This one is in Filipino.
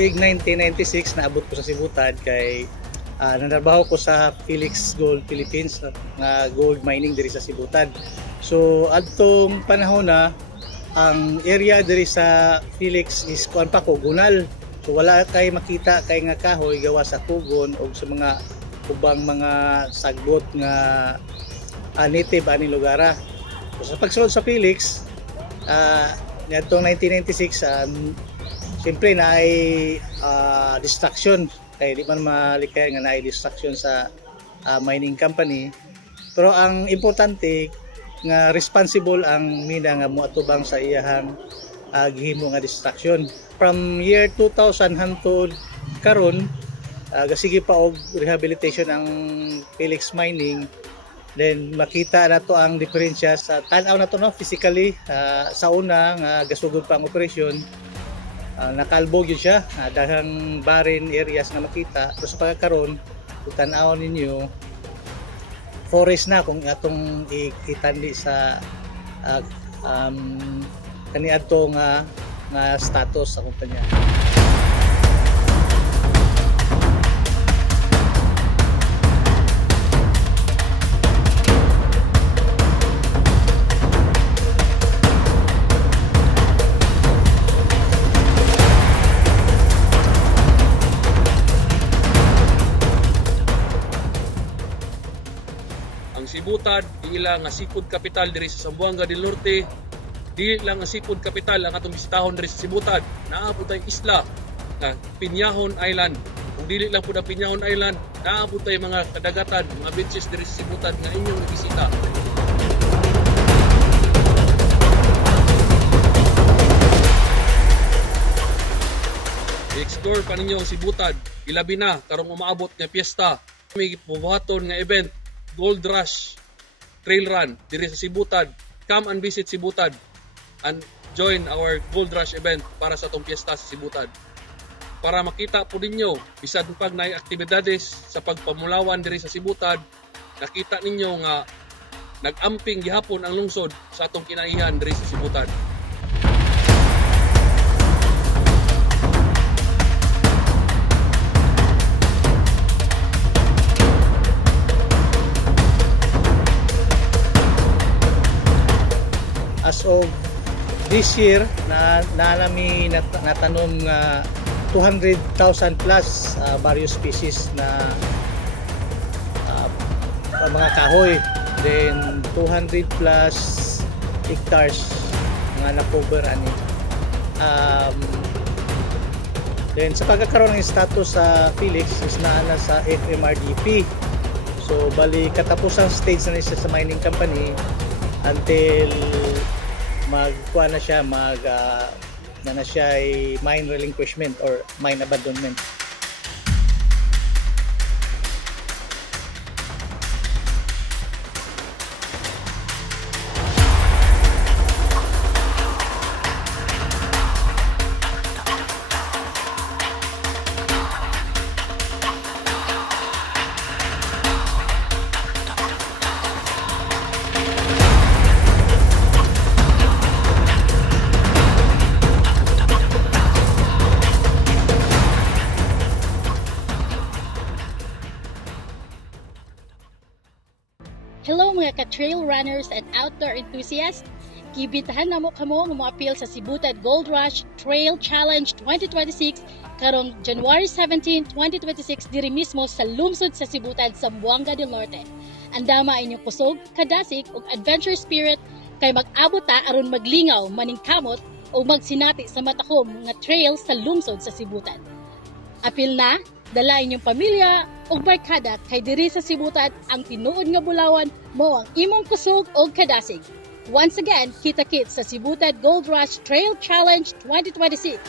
tuig 1996 naabot ko sa Sibutad kay nanarbaho ko sa Felix Gold Philippines nga gold mining diri sa Sibutad. So adtong panahon na ang area diri sa Felix is kuan pa kugunal. So wala kay makita kay nga kahoy gawa sa kugon o sa mga ubang mga sagbot nga native ani lugara. So sa pagsulod sa Felix nitong 1996 siyempre na ay distraction kaya di man malikay nga na ay distraction sa mining company, pero ang importante nga responsible ang mina nga moatubang sa iyahang gihimo nga distraction. From year 2000 hangtod karon gasige pa og rehabilitation ang Felix Mining. Then makita na to ang diferensya sa tan-aw na to no physically. Sa una nga gasugod pa ang operasyon, nakalbog yun siya, daghang barren areas nga makita. Pero sa pagkakaroon kung tan-aw ninyo forest na kung atong ikitandi sa kaniadto nga status sa kumpanya. Ang Sibutad di lang nga sipod kapital diri sa Zamboanga del Norte, di lang nga sipod kapital ang atong bisitahon diri sa Sibutad. Naabot tay isla na Piñahon Island. Kung dili lang pud ang Piñahon Island, naabot tay mga kadagatan, mga beaches diri sa Sibutad nga inyong bisita. I-explore pa ninyo ang Sibutad, ilabi na karong umaabot nga piyesta. May pubuhaton nga event, Gold Rush Trail Run diri sa Sibutad. Come and visit Sibutad and join our Gold Rush event para sa atong piyesta sa Sibutad. Para makita po ninyo bisan pag naay aktibidades sa pagpamulawan diri sa Sibutad, nakita ninyo nga nag-amping gihapon ang lungsod sa atong kinaihan diri sa Sibutad. As of this year nami natanom 200,000 plus various species na mga kahoy, then 200 plus hectares mga na-cover ani. Then sa pagkakaroon ng status sa Felix is naana sa FMRDP. So bali katapusang stage na siya sa mining company until magkuha na siya na siya ay mine relinquishment or mine abandonment. Hello mga ka-trail runners and outdoor enthusiasts! Kibitahan na mo kamo nga mo-appeal sa Sibutad Gold Rush Trail Challenge 2026 karong January 17, 2026 diri mismo sa lungsod sa Sibutad, Zamboanga del Norte. Andama inyong kusog, kadasig ug adventure spirit kay mag-abot ta aron maglingaw, maningkamot o magsinati sa matahom nga trail sa lungsod sa Sibutad. Apil na, dala inyong pamilya o barkada kay diri sa Sibutad ang tinuod nga bulawan mo ang imong kusog o kadasig. Once again, kita-kit sa Sibutad Gold Rush Trail Challenge 2026.